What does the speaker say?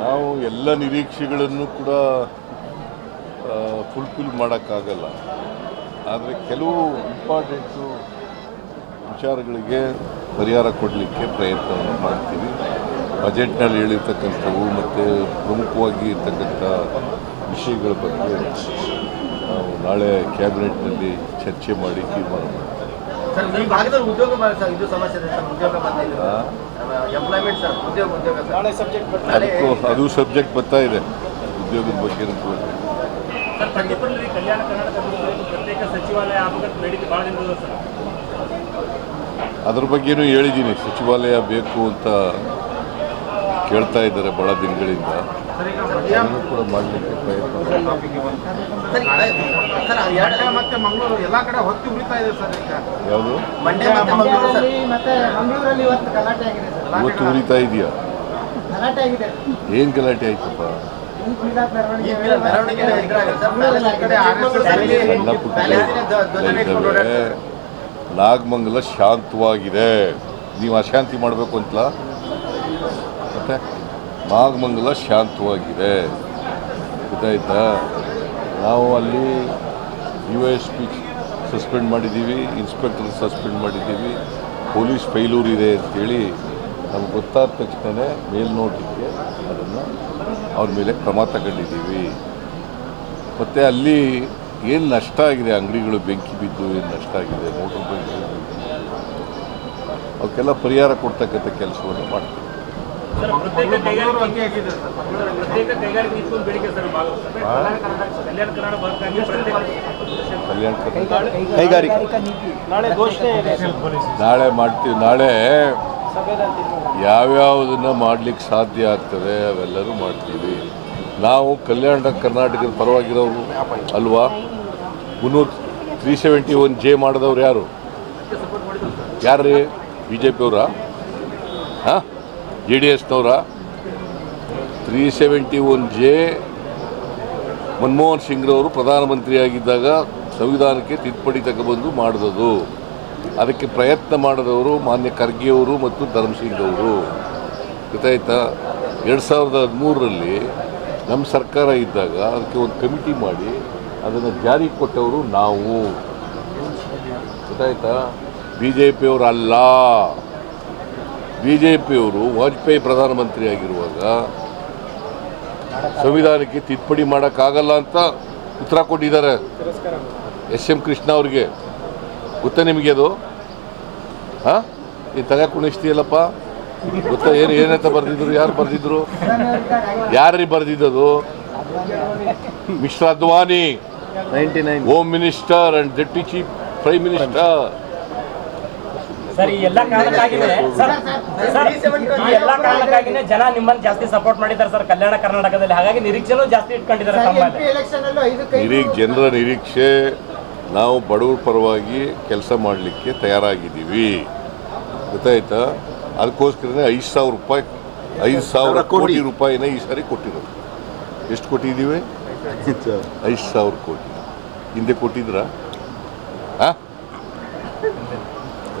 ನಾವು ಎಲ್ಲ ನಿರೀಕ್ಷೆಗಳನ್ನು ಕೂಡ ಫುಲ್ಫಿಲ್ ಮಾಡೋಕ್ಕಾಗಲ್ಲ. ಆದರೆ ಕೆಲವು ಇಂಪಾರ್ಟೆಂಟು ವಿಚಾರಗಳಿಗೆ ಪರಿಹಾರ ಕೊಡಲಿಕ್ಕೆ ಪ್ರಯತ್ನವನ್ನು ಮಾಡ್ತೀವಿ. ಬಜೆಟ್ನಲ್ಲಿ ಹೇಳಿರ್ತಕ್ಕಂಥವು ಮತ್ತು ಪ್ರಮುಖವಾಗಿ ಇರ್ತಕ್ಕಂಥ ವಿಷಯಗಳ ಬಗ್ಗೆ. ನಾವು ನಾಳೆ ಕ್ಯಾಬಿನೆಟ್ನಲ್ಲಿ ಚರ್ಚೆ ಮಾಡಿ ತೀರ್ಮಾನ ಮಾಡ್ತೀವಿ. ಅದಕ್ಕೂ ಅದು ಸಬ್ಜೆಕ್ಟ್ ಬರ್ತಾ ಇದೆ. ಉದ್ಯೋಗದ ಬಗ್ಗೆ ಅದ್ರ ಬಗ್ಗೆನೂ ಹೇಳಿದ್ದೀನಿ ಸಚಿವಾಲಯ ಬೇಕು ಅಂತ ಕೇಳ್ತಾ ಇದ್ದಾರೆ ಭಾಳ ದಿನಗಳಿಂದ. ಅದನ್ನು ಕೂಡ ಮಾಡಲಿಕ್ಕೆ ಪ್ರಯತ್ನ ಮಾಡ್ತೀವಿ. ಸರ್ ಸರ್ ಎರಡು ಮತ್ತೆ ಮಂಗಳೂರು ಎಲ್ಲಾ ಕಡೆ ಹೊತ್ತಿ ಉಳಿತಾ ಇದೆ ಸರ್. ಈಗ ಯಾವುದು? ಮಂಡ್ಯ ಮತ್ತೆ ಮಂಗಳೂರು ಸರ್ ಮತ್ತೆ ಮಂಗಳೂರಲ್ಲಿ ಇವತ್ತು ಗಲಾಟೆ ಆಗಿದೆ ಸರ್. ಇವತ್ತು ಉರಿತಾ ಇದೆಯಾ ಏನ್ ಆಗಿದೆ ಏನು ಗಲಾಟೆ ಆಯ್ತಪ್ಪ ಸಣ್ಣ ಪುಟ್ಟ. ನಾಗಮಂಗಲ ಶಾಂತವಾಗಿದೆ. ನೀವು ಅಶಾಂತಿ ಮಾಡಬೇಕು ಅಂತಲ? ಮತ್ತೆ ನಾಗಮಂಗಲ ಶಾಂತವಾಗಿದೆ. ಗೊತ್ತಾಯ್ತಾ? ನಾವು ಅಲ್ಲಿ ಯು ಎಸ್ ಪಿ ಸಸ್ಪೆಂಡ್ ಮಾಡಿದ್ದೀವಿ ಇನ್ಸ್ಪೆಕ್ಟರ್ ಸಸ್ಪೆಂಡ್ ಮಾಡಿದ್ದೀವಿ, ಪೊಲೀಸ್ ಫೈಲೂರ್ ಇದೆ ಅಂತೇಳಿ ನಮ್ಗೆ ಗೊತ್ತಾದ ತಕ್ಷಣ ಮೇಲ್ನೋಟಕ್ಕೆ ಅದನ್ನು ಅವ್ರ ಮೇಲೆ ಕ್ರಮ ತಗೊಂಡಿದ್ದೀವಿ. ಮತ್ತು ಅಲ್ಲಿ ಏನು ನಷ್ಟ ಆಗಿದೆ? ಅಂಗಡಿಗಳು ಬೆಂಕಿ ಬಿದ್ದು ಏನು ನಷ್ಟ ಆಗಿದೆ? ಮೋಟರ್ ಬೈಕ್ ಅವಕ್ಕೆಲ್ಲ ಪರಿಹಾರ ಕೊಡ್ತಕ್ಕಂಥ ಕೆಲಸವನ್ನು ಮಾಡ್ತೀವಿ. ಕೈಗಾರಿಕೆ ನಾಳೆ ಘೋಷಣೆ ಇದೆ ನಾಳೆ ಮಾಡ್ತೀವಿ. ನಾಳೆ ಯಾವ ಯಾವುದನ್ನು ಯಾವ್ಯಾವುದನ್ನು ಮಾಡಲಿಕ್ಕೆ ಸಾಧ್ಯ ಆಗ್ತದೆ ಅವೆಲ್ಲರೂ ಮಾಡ್ತೀವಿ. ನಾವು ಕಲ್ಯಾಣ ಕರ್ನಾಟಕದ ಪರವಾಗಿರೋರು ಅಲ್ವಾ? ಮುನ್ನೂರು ತ್ರೀ ಸೆವೆಂಟಿ ಒನ್ ಜೆ ಮಾಡಿದವ್ರು ಯಾರು? ಯಾರು ರೀ ಬಿ ಜೆ ಪಿಯವರ ಹಾಂ? J D ಎಸ್ನವರ three seventy one J Manmohan ಸಿಂಗ್ರವರು ಪ್ರಧಾನಮಂತ್ರಿಯಾಗಿದ್ದಾಗ ಸಂವಿಧಾನಕ್ಕೆ ತಿದ್ದುಪಡಿ ತಗೊಬಂದು ಮಾಡಿದದು. ಅದಕ್ಕೆ ಪ್ರಯತ್ನ ಮಾಡಿದವರು ಮಾನ್ಯ ಖರ್ಗೆಯವರು ಮತ್ತು ಧರ್ಮಸಿಂಗ್ ಅವರು ಗೊತ್ತಾಯ್ತಾ? ಎರಡು ಸಾವಿರದ ಹದಿಮೂರರಲ್ಲಿ ನಮ್ಮ ಸರ್ಕಾರ ಇದ್ದಾಗ ಅದಕ್ಕೆ ಒಂದು ಕಮಿಟಿ ಮಾಡಿ ಅದನ್ನು ಜಾರಿಗೆ ಕೊಟ್ಟವರು ನಾವು. ಗೊತ್ತಾಯ್ತಾ? ಬಿ ಜೆ ಪಿಯವರು ಅಲ್ಲ. ಬಿ ಜೆ ಪಿಯವರು ವಾಜಪೇಯಿ ಪ್ರಧಾನಮಂತ್ರಿ ಆಗಿರುವಾಗ ಸಂವಿಧಾನಕ್ಕೆ ತಿದ್ದುಪಡಿ ಮಾಡೋಕ್ಕಾಗಲ್ಲ ಅಂತ ಉತ್ತರ ಕೊಟ್ಟಿದ್ದಾರೆ. ಎಸ್ ಎಂ ಕೃಷ್ಣ ಅವ್ರಿಗೆ. ಗೊತ್ತಾ ನಿಮಗೆ ಅದು? ಹಾಂ? ನೀನು ತಗ ಕುಣಿಸ್ತೀಯಲ್ಲಪ್ಪ? ಗೊತ್ತಾ ಏನು ಏನಂತ ಬರೆದಿದ್ರು? ಯಾರು ಬರೆದಿದ್ರು? ಯಾರೀ ಬರೆದಿದ್ದದು? Mister Advani. Home minister and deputy chief prime minister sir ಈ ಎಲ್ಲ ಕಾರಣಕ್ಕಾಗಿನೇ ಸರ್ ಸರ್ ಈ ಎಲ್ಲ ಕಾರಣಕ್ಕಾಗಿನೇ ಜನ ನಿಮ್ಮನ್ನು ಜಾಸ್ತಿ ಸಪೋರ್ಟ್ ಮಾಡಿದ್ದಾರೆ ಸರ್ ಕಲ್ಯಾಣ ಕರ್ನಾಟಕದಲ್ಲಿ. ಹಾಗಾಗಿ ನಿರೀಕ್ಷೆನೂ ಜಾಸ್ತಿ ಇಟ್ಕೊಂಡಿದ್ದಾರೆ ಸರ್ ತಮ್ಮ ಎಂ ಪಿ ಎಲೆಕ್ಷನ್ ಅಲ್ಲೂ ಐದು ಕೈ ನಿರೀಕ್ ಜನರ ನಿರೀಕ್ಷೆ ನಾವು ಬಡವರ ಪರವಾಗಿ ಕೆಲಸ ಮಾಡಲಿಕ್ಕೆ ತಯಾರಾಗಿದ್ದೀವಿ. ಗೊತ್ತಾಯ್ತಾ? ಅದಕ್ಕೋಸ್ಕರನೇ ಐದು ಸಾವಿರ ರೂಪಾಯಿ ಐದು ಸಾವಿರ ಕೋಟಿ ರೂಪಾಯಿನ ಈ ಸಾರಿ ಕೊಟ್ಟಿರೋದು. ಎಷ್ಟು ಕೊಟ್ಟಿದ್ದೀವಿ ಐದು ಸಾವಿರ. ಕೋಟಿ. ಹಿಂದೆ ಕೊಟ್ಟಿದ್ರಾ? ಹಾಂ